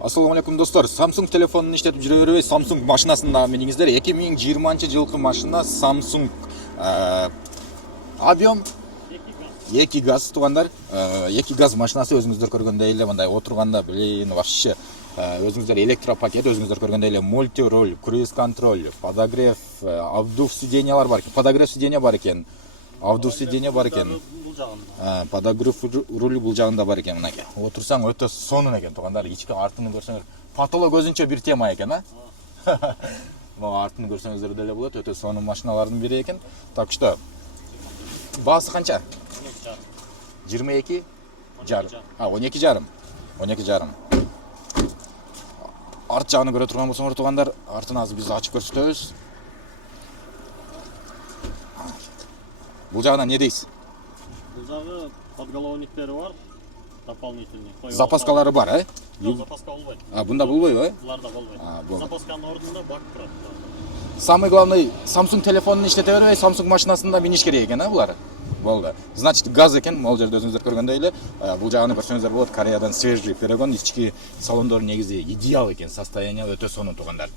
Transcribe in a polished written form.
Assalamu alaikum dostlar. Samsung telefonunu işletip жүрө бербей, Samsung машинасын да меніңіздер. 2020 жылкы машина Samsung объем 2 газ тугандар. 2 газ машинасы өзүңүздөр көргөндөй эле мындай отурганда, вообще өзүңүздөр электропакет, өзүңүздөр көргөндөй эле мультироль, круиз контроль, подогрев, обдув сиденьялар бар экен. Подогрев сиденья бар экен. Обдув сиденья бар экен. Подогрев руль бул жагында бар экен мынакей. Отурсаң өтө сонун экен тугандар. Ички артын көрсөңөр, патолог өзүнчө бир тема экен, Мага артын көрсөңүздөр деле болот. Өтө сонун машиналардын бири экен. Так что баасы канча? 22 жарым. 12 жарым. 12 жарым. Арт жагын көрө турган болсоңор тугандар, артын азыр биз ачып көрсөтөбүз. Бул жагына не дейсиз? Бул жагы подголовниктери бар, дополнительный. Запаскалары бар, Жок, запаска болбойт. Бунда болбойбу, Буларда болбойт. Запасканын ордунда бак турат. Самый главный, Samsung телефонун иштете бербей, Samsung машинасында миниш керек экен, булар. Болду. Значит, газ экен, могул жерде өзүңүздөр көргөндөй эле. Бул жагын көрсөңүздөр болот. Кореядан свежий перегон, ички салондор негизи идеал экен, состояние өтө сонун тугандар.